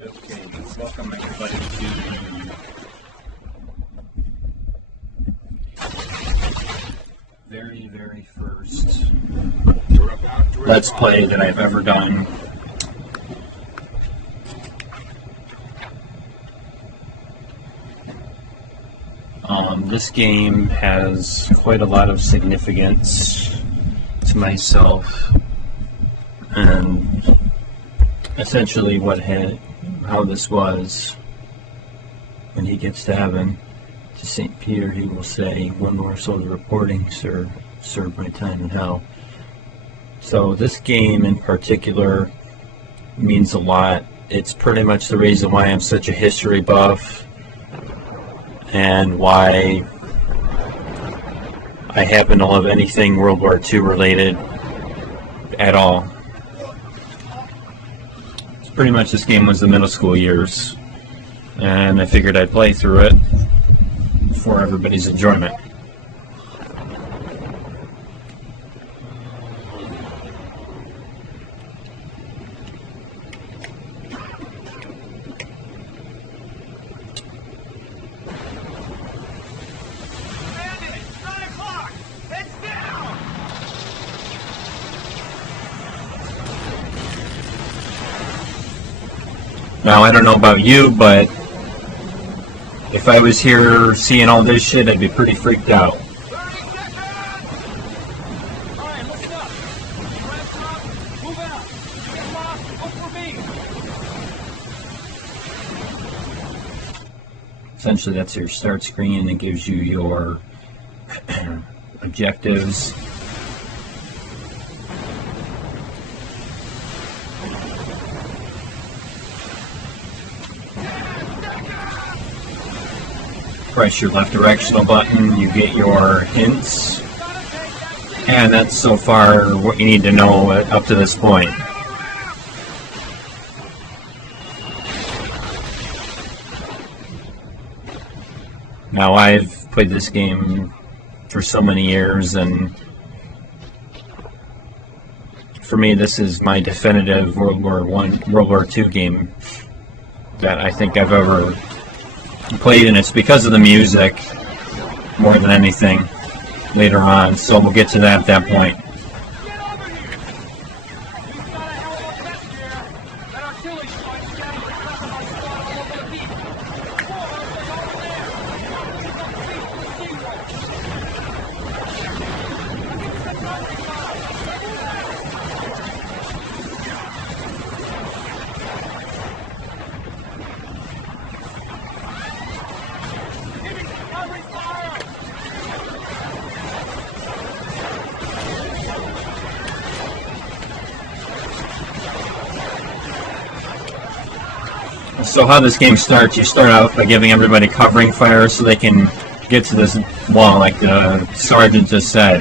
Okay, welcome everybody to the very first Let's Play that I've ever done. This game has quite a lot of significance to myself, and essentially how this was when he gets to heaven. To St. Peter he will say, "One more soul to reporting, sir, serve my time in hell." So this game in particular means a lot. It's pretty much the reason why I'm such a history buff, and why I happen to love anything World War II related at all. It's pretty much this game was the middle school years, and I figured I'd play through it for everybody's enjoyment. Now, I don't know about you, but if I was here seeing all this shit, I'd be pretty freaked out. Essentially, that's your start screen. It gives you your objectives. Press your left directional button, you get your hints, and that's so far what you need to know up to this point. Now, I've played this game for so many years, and for me this is my definitive World War II game that I think I've ever played, and it's because of the music more than anything later on, so we'll get to that at that point. So how this game starts, you start out by giving everybody covering fire so they can get to this wall, like the sergeant just said.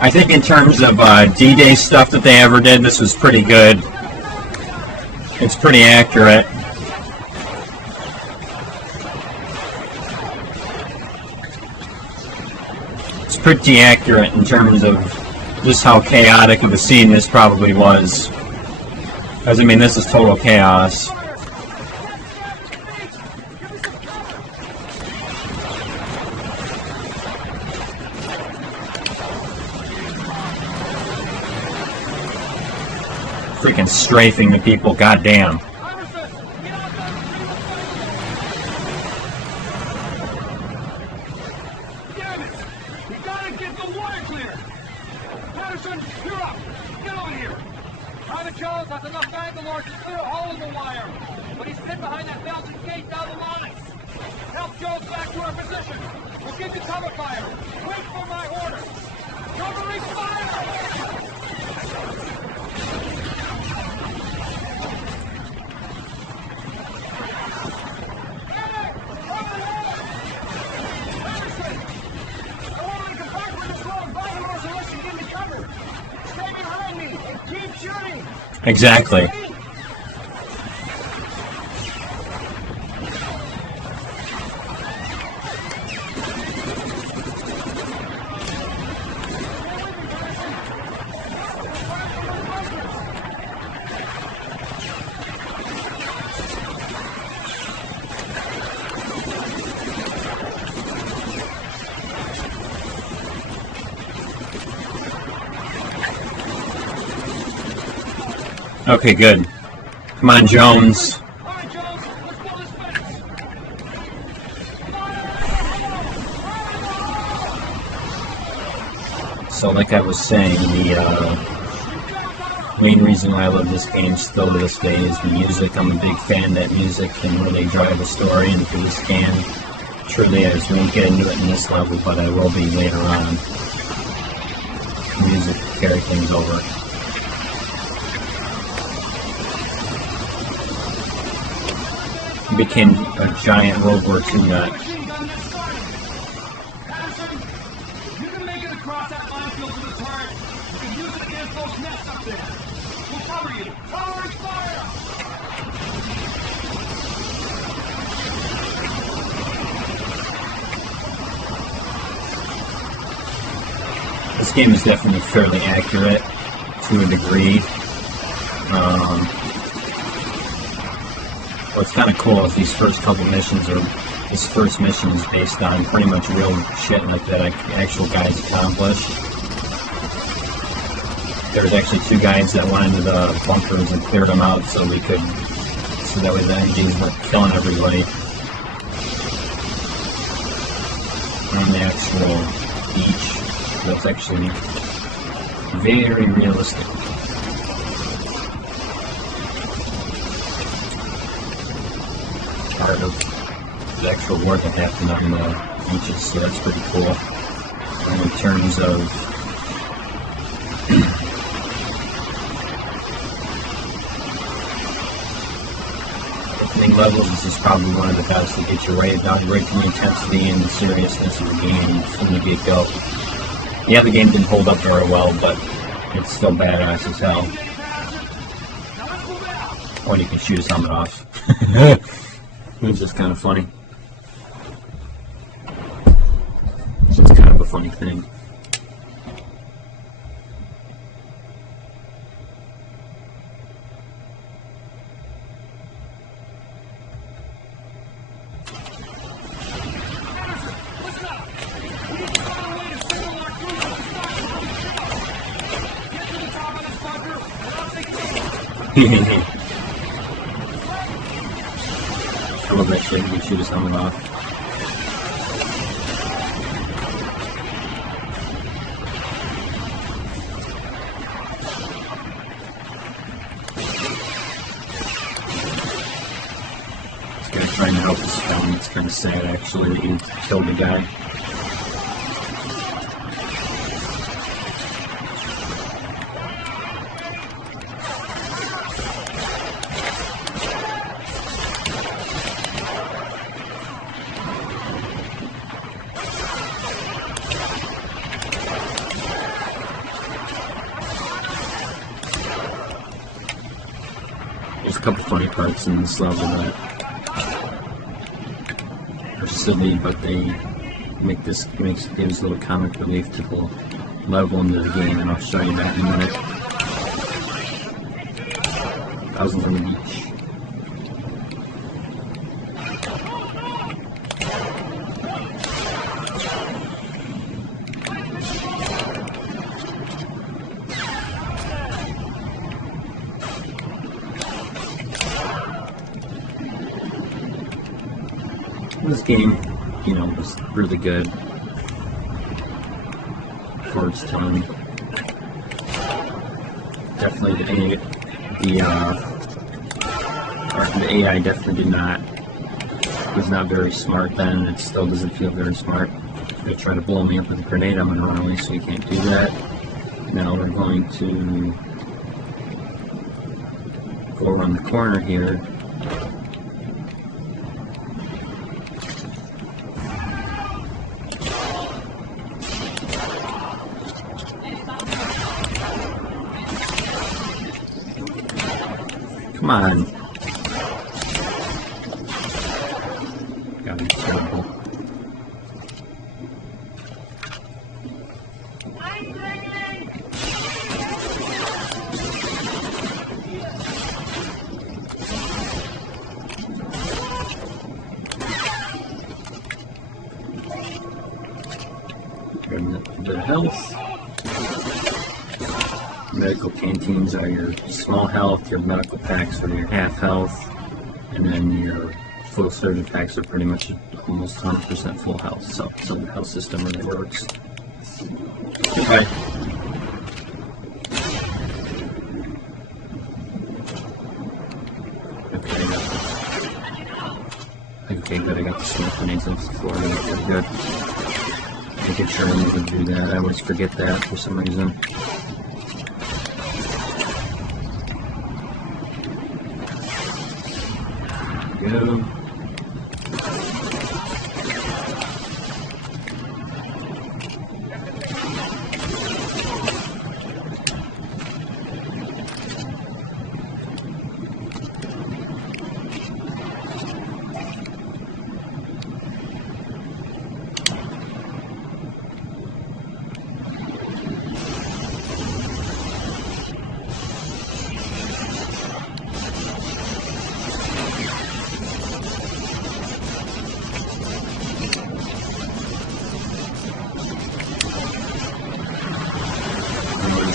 I think in terms of D-Day stuff that they ever did, this was pretty good. It's pretty accurate. Pretty accurate in terms of just how chaotic of a scene this probably was. Because, I mean, this is total chaos. Freaking strafing the people, goddamn. Exactly. Okay, good. Come on, Jones. So like I was saying, the main reason why I love this game still to this day is the music. I'm a big fan that music can really drive a story, and for this game, truly I just won't get into it in this level, but I will be later on. The music will carry things over. Became a giant World War II nut. This game is definitely fairly accurate to a degree. What's kind of cool is these first couple missions, or this first mission is based on pretty much real shit like that actual guys accomplished. There's actually 2 guys that went into the bunkers and cleared them out so that way the engines weren't killing everybody. On the actual beach, that's actually very realistic. Part of the actual war that happened on the beaches, so that's pretty cool. And in terms of opening levels, this is probably one of the best to get you right down to the intensity and the seriousness of the game from the get-go. Yeah, the game didn't hold up very well, but it's still badass as hell. Or you can shoot his helmet off. It's just kind of funny. It's just kind of a funny thing. I love that shit. You can shoot his helmet off. This guy trying to help his family. It's kind of sad, actually, that he killed the guy. There's a couple funny parts in this level that are silly, but they gives a little comic relief to the level into the game, and I'll show you that in a minute. Thousands on the beach. This game, was really good for its time. Definitely the AI definitely was not very smart then. It still doesn't feel very smart. If they try to blow me up with a grenade, I'm going to run away, so you can't do that. Now we're going to go around the corner here. Come on. Gotta be terrible. Bring up the health. Medical canteens are your small health, your medical packs are your half health, and then your full surgery packs are pretty much almost 100% full health. So the health system really works. Okay. Okay, good. I got the smoke grenades on the floor. That's good. Making sure I need to do that. I always forget that for some reason. Go.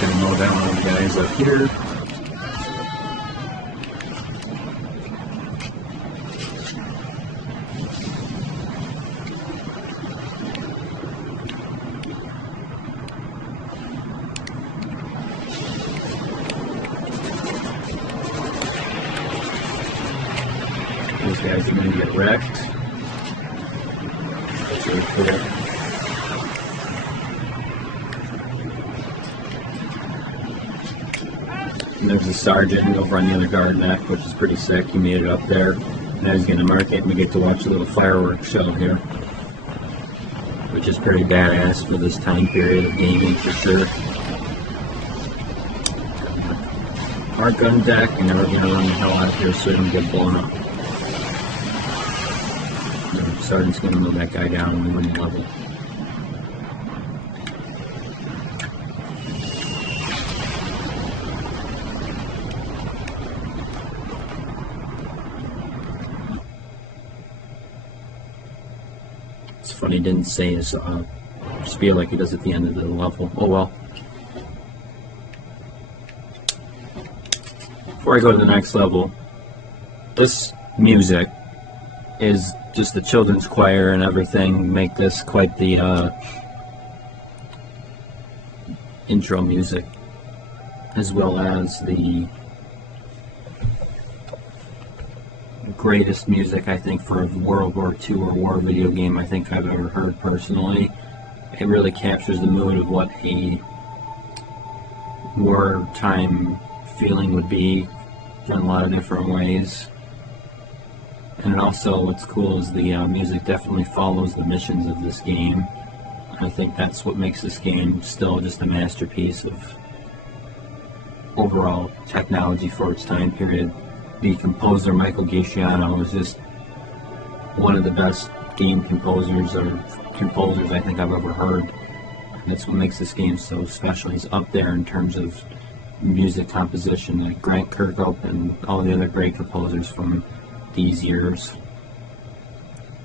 Gonna mow down all the guys up here. These guys are gonna get wrecked. That's really cool. And there's a sergeant over on the other guard neck, which is pretty sick. He made it up there. Now he's going to mark it, and we get to watch a little fireworks show here, which is pretty badass for this time period of gaming for sure. Our gun deck, and now we're going to run the hell out of here so it doesn't get blown up. The sergeant's going to move that guy down and we win the level. It's funny he didn't say his spiel like he does at the end of the level. Oh well. Before I go to the next level, this music is just the children's choir and everything make this quite the intro music, as well as the greatest music I think for a World War II or war video game I think I've ever heard personally. It really captures the mood of what a wartime feeling would be in a lot of different ways. And also what's cool is the music definitely follows the missions of this game. I think that's what makes this game still just a masterpiece of overall technology for its time period. The composer Michael Giacchiano is just one of the best game composers I think I've ever heard. And that's what makes this game so special. He's up there in terms of music composition, like Grant Kirkhope and all the other great composers from these years.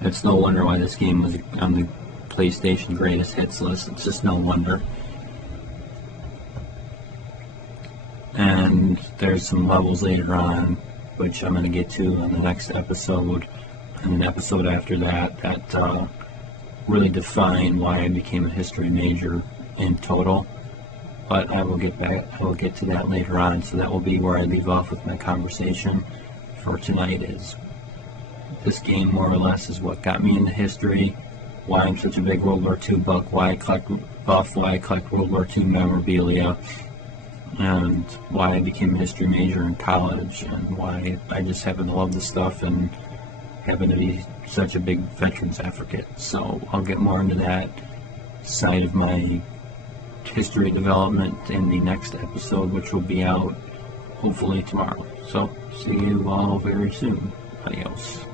It's no wonder why this game was on the PlayStation Greatest Hits list. It's just no wonder. And there's some levels later on, which I'm going to get to on the next episode, and an episode after that, that really define why I became a history major in total. But I will get to that later on, so that will be where I leave off with my conversation for tonight. Is this game more or less is what got me into history, why I'm such a big World War II buff, why I collect World War II memorabilia, and why I became a history major in college, and why I just happen to love this stuff and happen to be such a big veterans advocate. So I'll get more into that side of my history development in the next episode, which will be out hopefully tomorrow. So see you all very soon. Adios.